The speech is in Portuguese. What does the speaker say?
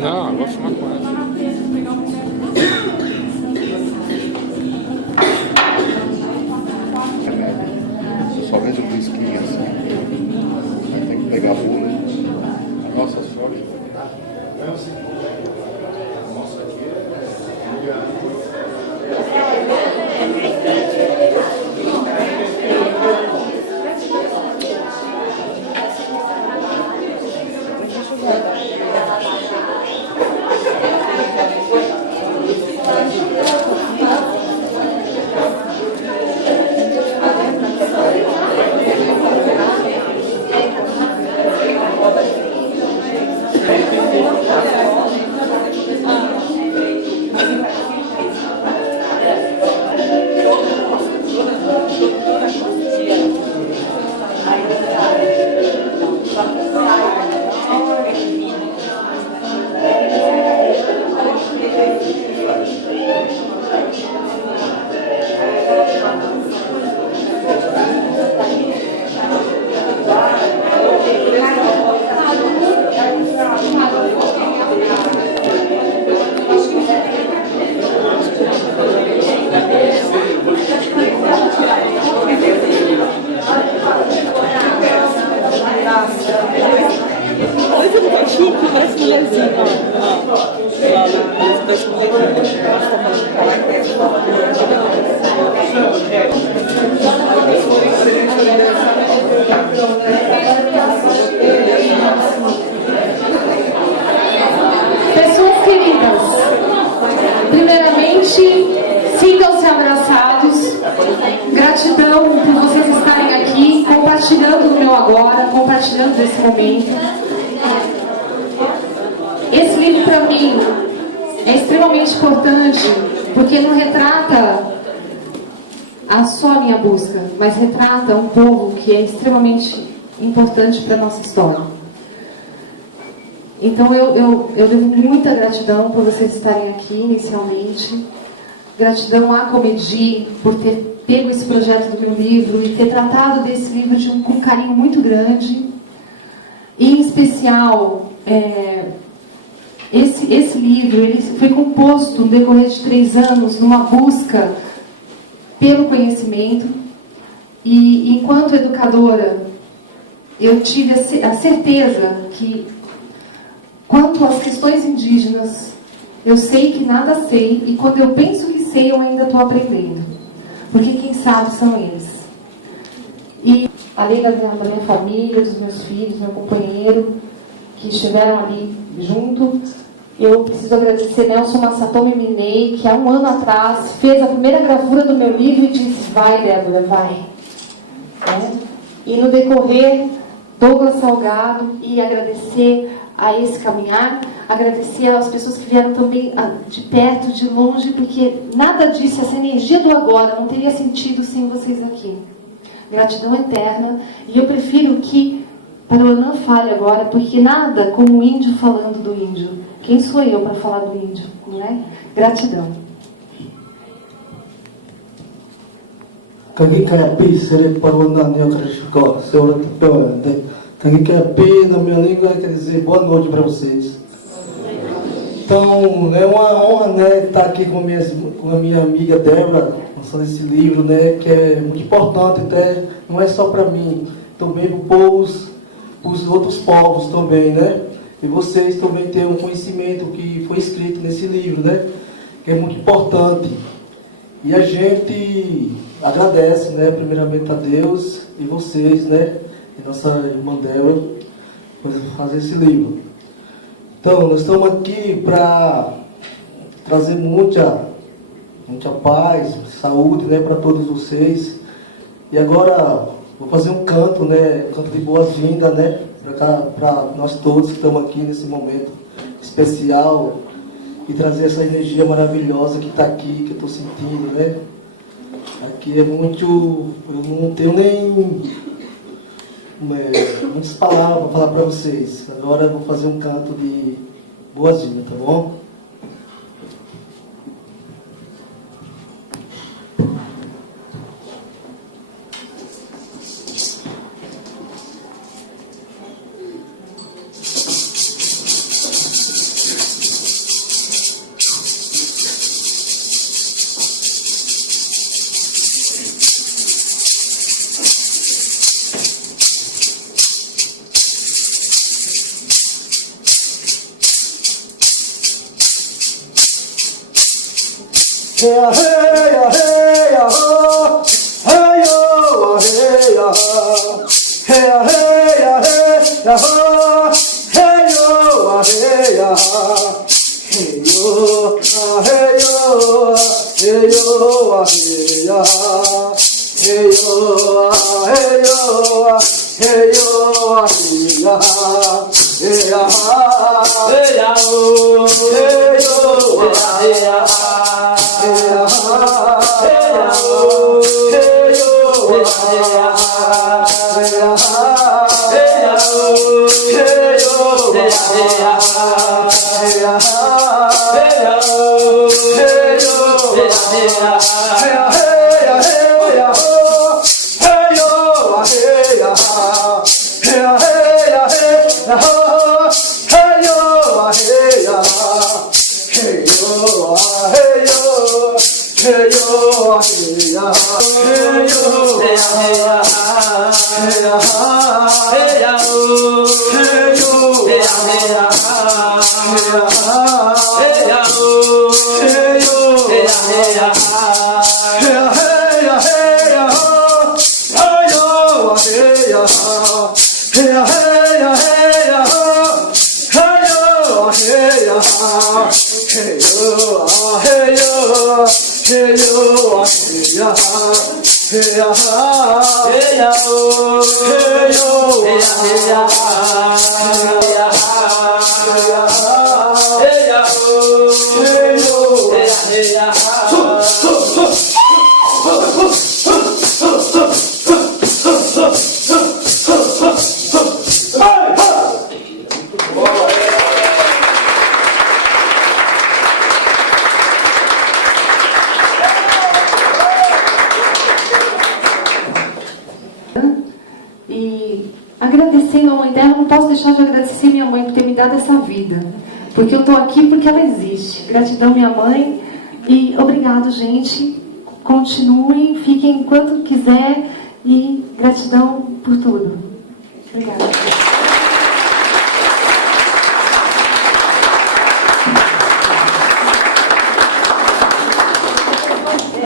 Não, eu vou fumar com ela. Só vende um whisky assim. Aí tem que pegar a bula. Nossa, só. Pessoas queridas, primeiramente, sintam-se abraçados. Gratidão por vocês estarem aqui, compartilhando o meu agora, compartilhando esse momento. Esse livro, para mim, é extremamente importante, porque não retrata só a minha busca, mas retrata um povo que é extremamente importante para a nossa história. Então eu devo muita gratidão por vocês estarem aqui inicialmente. Gratidão à Comedi por ter pego esse projeto do meu livro e ter tratado desse livro com um carinho muito grande. E, em especial, esse livro ele foi composto no decorrer de 3 anos numa busca pelo conhecimento. E, enquanto educadora, eu tive a certeza que, quanto às questões indígenas, eu sei que nada sei, e quando eu penso que sei, eu ainda estou aprendendo. Porque quem sabe são eles. E além da minha família, dos meus filhos, meu companheiro, que estiveram ali junto, eu preciso agradecer Nelson Massatomi Minei, que há 1 ano atrás fez a primeira gravura do meu livro e disse: vai, Débora, vai. E no decorrer, Douglas Salgado, e agradecer a esse caminhar, agradecer às pessoas que vieram também de perto, de longe, porque nada disso, essa energia do agora, não teria sentido sem vocês aqui. Gratidão eterna. E eu prefiro que Paruanã fale agora, porque nada como o índio falando do índio. Quem sou eu para falar do índio, não é? Gratidão. Kagikapi, serei Paruanã, Neocrashicó, seu Kagikapi, na minha língua, quer dizer boa noite para vocês. Então, é uma honra, né, estar aqui com a minha amiga Débora, lançando esse livro, né, que é muito importante, até, não é só para mim, também para os outros povos também, né? E vocês também têm um conhecimento que foi escrito nesse livro, né? Que é muito importante. E a gente agradece, né, primeiramente a Deus e vocês, né, e nossa irmã Débora, por fazer esse livro. Então, nós estamos aqui para trazer muita paz, saúde, né, para todos vocês. E agora vou fazer um canto, né, um canto de boas-vindas, né, para nós todos que estamos aqui nesse momento especial e trazer essa energia maravilhosa que está aqui, que eu estou sentindo, né. Aqui é muito, eu não tenho nem muitas palavras para falar para vocês. Agora eu vou fazer um canto de boazinha, tá bom? Hey ya, hey ya, hey ya, ho. Hey yo, hey ya, hey ya, hey ya, hey ya, ho. Hey yo, hey ya, hey yo, hey yo, hey yo, hey ya, hey yo, hey yo, hey yo, hey ya, hey ya, hey ya, oh, hey yo, hey ya. E agradecendo a Mãe dela, não posso deixar de agradecer minha mãe por ter me dado essa vida. Porque eu estou aqui porque ela existe. Gratidão, minha mãe. E obrigado, gente. Continuem, fiquem enquanto quiser. E gratidão por tudo. Obrigada.